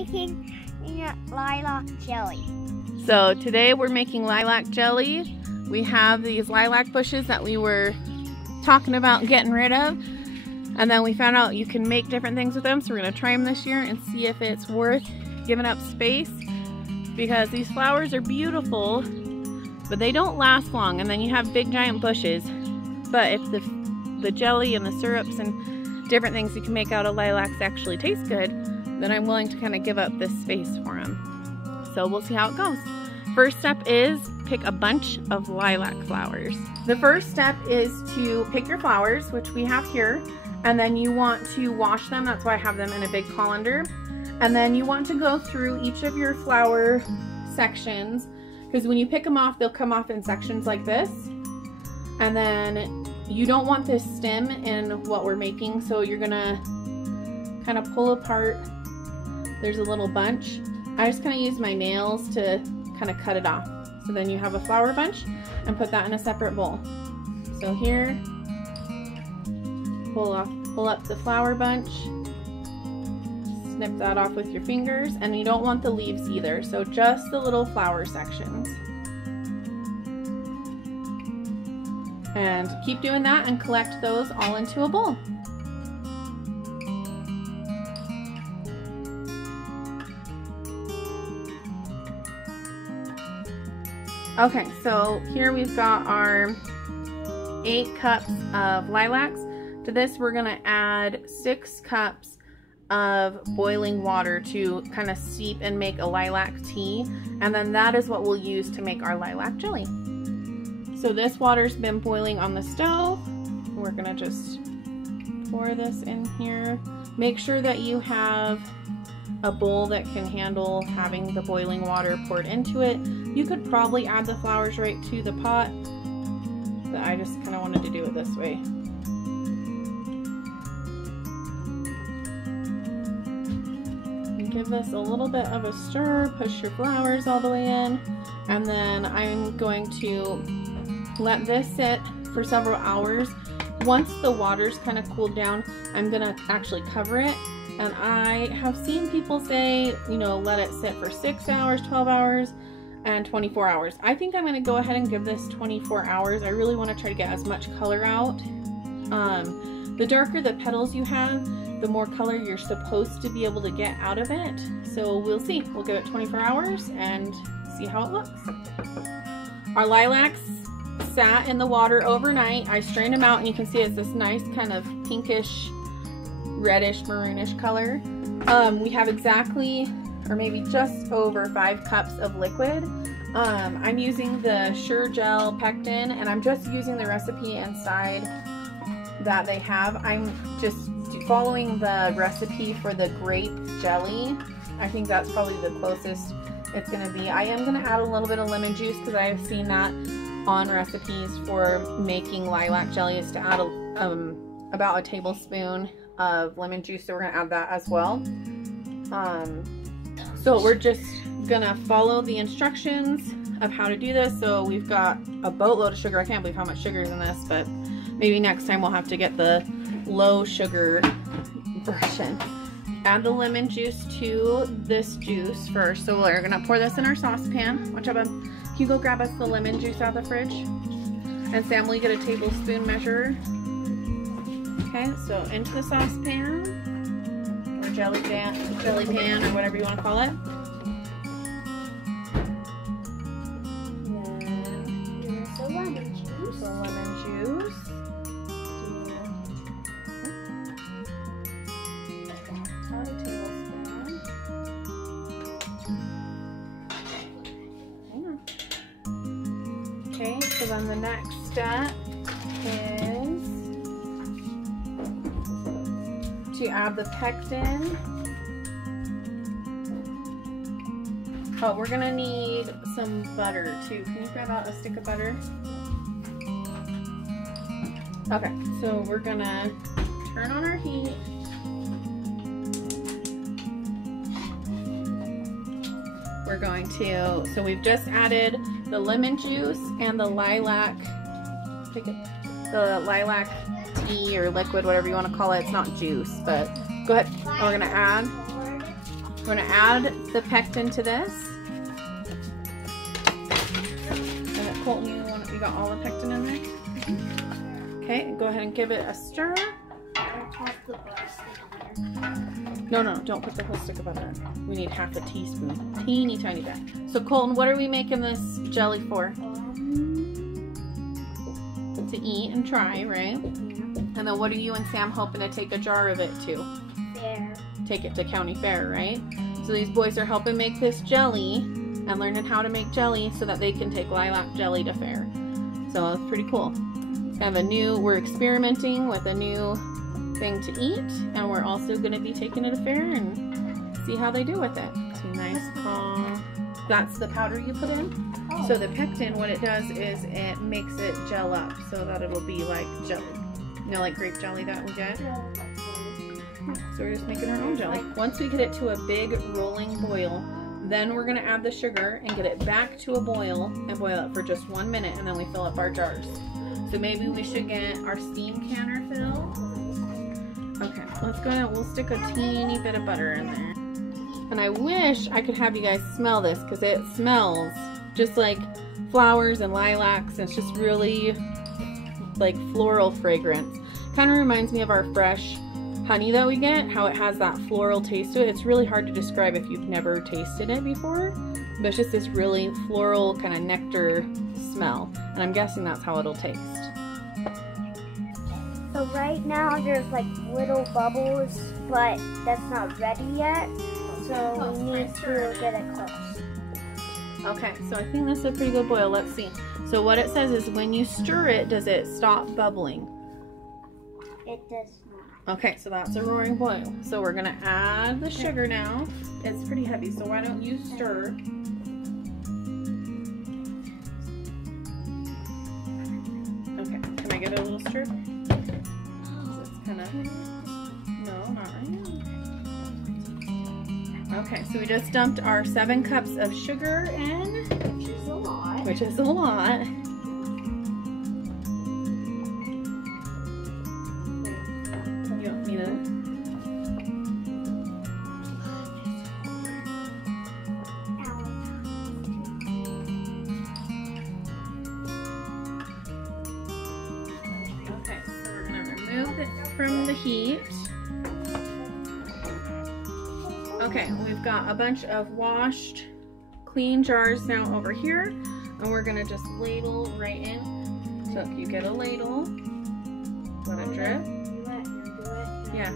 making lilac jelly. So today we're making lilac jelly. We have these lilac bushes that we were talking about getting rid of. And then we found out you can make different things with them. So we're going to try them this year and see if it's worth giving up space. Because these flowers are beautiful, but they don't last long. And then you have big giant bushes. But if the jelly and the syrups and different things you can make out of lilacs actually taste good, then I'm willing to kind of give up this space for them. So we'll see how it goes. First step is pick a bunch of lilac flowers. The first step is to pick your flowers, which we have here, and then you want to wash them. That's why I have them in a big colander. And then you want to go through each of your flower sections, because when you pick them off, they'll come off in sections like this. And then you don't want this stem in what we're making, so you're gonna kind of pull apart. There's a little bunch. I just kind of use my nails to kind of cut it off. So then you have a flower bunch and put that in a separate bowl. So here, pull up the flower bunch, snip that off with your fingers, and you don't want the leaves either, so just the little flower sections. And keep doing that and collect those all into a bowl. Okay, so here we've got our 8 cups of lilacs. To this we're gonna add 6 cups of boiling water to kind of steep and make a lilac tea. And then that is what we'll use to make our lilac jelly. So this water's been boiling on the stove. We're gonna just pour this in here. Make sure that you have a bowl that can handle having the boiling water poured into it. You could probably add the flowers right to the pot, but I just kind of wanted to do it this way. And give this a little bit of a stir, push your flowers all the way in, and then I'm going to let this sit for several hours. Once the water's kind of cooled down, I'm gonna actually cover it. And I have seen people say, you know, let it sit for 6 hours, 12 hours, and 24 hours. I think I'm gonna go ahead and give this 24 hours. I really wanna try to get as much color out. The darker the petals you have, the more color you're supposed to be able to get out of it. So we'll see. We'll give it 24 hours and see how it looks. Our lilacs sat in the water overnight. I strained them out and you can see it's this nice kind of pinkish, reddish, maroonish color. We have exactly, or maybe just over 5 cups of liquid. I'm using the Sure Gel Pectin, and I'm just using the recipe inside that they have. I'm just following the recipe for the grape jelly. I think that's probably the closest it's gonna be. I am gonna add a little bit of lemon juice because I've seen that on recipes for making lilac jelly, is to add about a tablespoon of lemon juice, so we're gonna add that as well. So we're just gonna follow the instructions of how to do this. So we've got a boatload of sugar. I can't believe how much sugar is in this, but maybe next time we'll have to get the low sugar version. Add the lemon juice to this juice first. So we're gonna pour this in our saucepan. Watch out, bud. Can you go grab us the lemon juice out of the fridge? And Sam, will you get a tablespoon measure? Okay, so into the saucepan, or jelly pan, or whatever you want to call it. And here's the lemon juice. The lemon juice. About a tablespoon. Okay, so then the next step is to add the pectin. Oh, we're gonna need some butter too. Can you grab out a stick of butter? Okay, so we're gonna turn on our heat. We're going to, so we've just added the lemon juice and the lilac, the lilac tea or liquid, whatever you want to call it. It's not juice, but go ahead. We're gonna add We're gonna add the pectin to this. And Colton, you got all the pectin in there? Okay, go ahead and give it a stir. No, don't put the whole stick of butter in. We need half a teaspoon. Teeny tiny bit. So Colton, what are we making this jelly for? To eat and try, right? Yeah. And then what are you and Sam hoping to take a jar of it to? Fair. Take it to county fair, right? So these boys are helping make this jelly and learning how to make jelly so that they can take lilac jelly to fair. So it's pretty cool. It's kind of we're experimenting with a new thing to eat, and we're also going to be taking it to fair and see how they do with it. So nice calm. That's the powder you put in. Oh. So the pectin, what it does is it makes it gel up so that it'll be like jelly. You know, like grape jelly that we get? So we're just making our own jelly. Once we get it to a big rolling boil, then we're gonna add the sugar and get it back to a boil and boil it for just 1 minute, and then we fill up our jars. So maybe we should get our steam canner filled. Okay, let's go ahead. We'll stick a teeny bit of butter in there. And I wish I could have you guys smell this, because it smells just like flowers and lilacs. It's just really like floral fragrance. Kind of reminds me of our fresh honey that we get, how it has that floral taste to it. It's really hard to describe if you've never tasted it before, but it's just this really floral kind of nectar smell, and I'm guessing that's how it'll taste. So right now there's like little bubbles, but that's not ready yet, so we need to get it close. Okay, so I think this is a pretty good boil. Let's see. So what it says is when you stir it, does it stop bubbling? It does not. Okay, so that's a roaring boil. So we're gonna add the sugar now. It's pretty heavy, so why don't you stir? Okay, can I get a little stir? It's kind of, no, not right now. Okay, so we just dumped our 7 cups of sugar in. Which is a lot. Which is a lot. You want me to? Okay, so we're gonna remove it from the heat. Okay, we've got a bunch of washed, clean jars now over here, and we're gonna just ladle right in. So if you get a ladle, let it drip. Yes.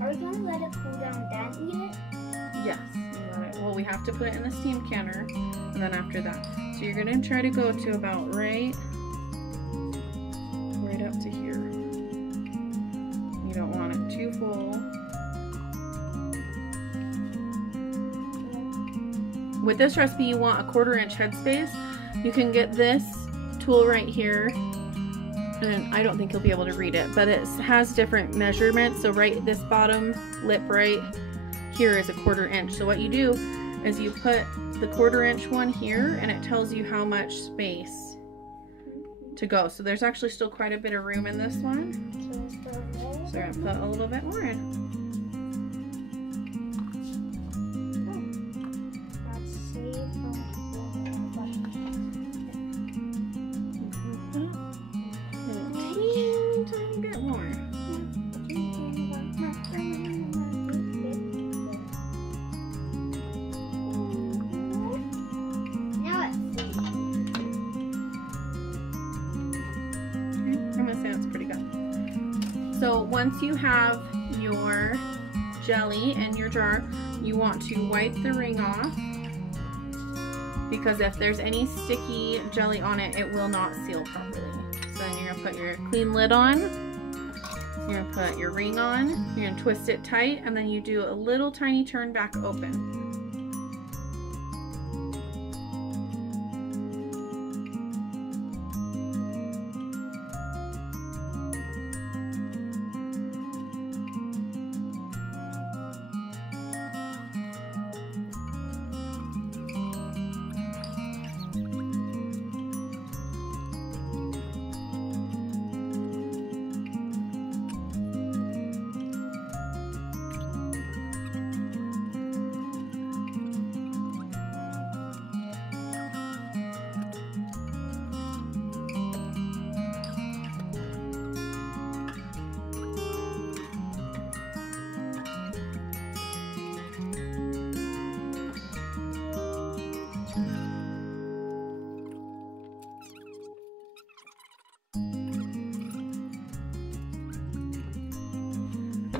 Are we gonna let it cool down then eat it? Yes. Well, we have to put it in the steam canner, and then after that. So you're gonna try to go to about right up to here. You don't want it too full. With this recipe, you want a 1/4 inch headspace. You can get this tool right here, and I don't think you'll be able to read it, but it has different measurements. So right, this bottom lip right here is a 1/4 inch. So what you do is you put the 1/4 inch one here, and it tells you how much space to go. So there's actually still quite a bit of room in this one. So we're gonna put a little bit more in. So once you have your jelly in your jar, you want to wipe the ring off, because if there's any sticky jelly on it, it will not seal properly. So then you're gonna put your clean lid on, you're gonna put your ring on, you're gonna twist it tight, and then you do a little tiny turn back open.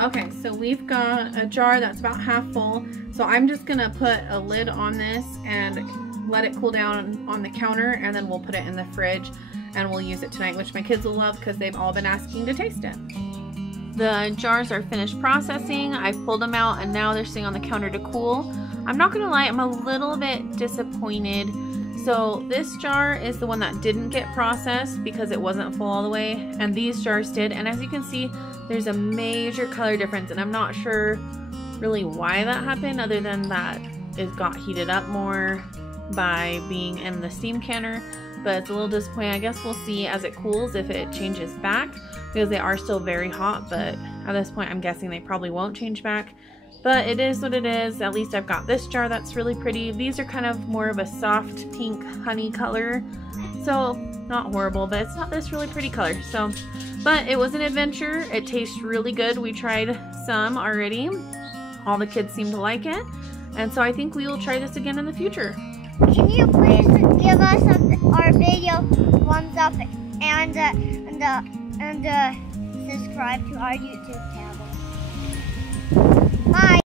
Okay, so we've got a jar that's about half full. So I'm just gonna put a lid on this and let it cool down on the counter, and then we'll put it in the fridge and we'll use it tonight, which my kids will love because they've all been asking to taste it. The jars are finished processing. I've pulled them out and now they're sitting on the counter to cool. I'm not gonna lie, I'm a little bit disappointed. So this jar is the one that didn't get processed because it wasn't full all the way, and these jars did. And as you can see, there's a major color difference, and I'm not sure really why that happened, other than that it got heated up more by being in the steam canner. But it's a little disappointing. I guess we'll see as it cools if it changes back, because they are still very hot, but at this point I'm guessing they probably won't change back. But it is what it is. At least I've got this jar that's really pretty. These are kind of more of a soft pink honey color, so not horrible, but it's not this really pretty color. So, but it was an adventure. It tastes really good. We tried some already. All the kids seem to like it, and so I think we will try this again in the future. Can you please give us our video thumbs up and subscribe to our YouTube channel? Bye.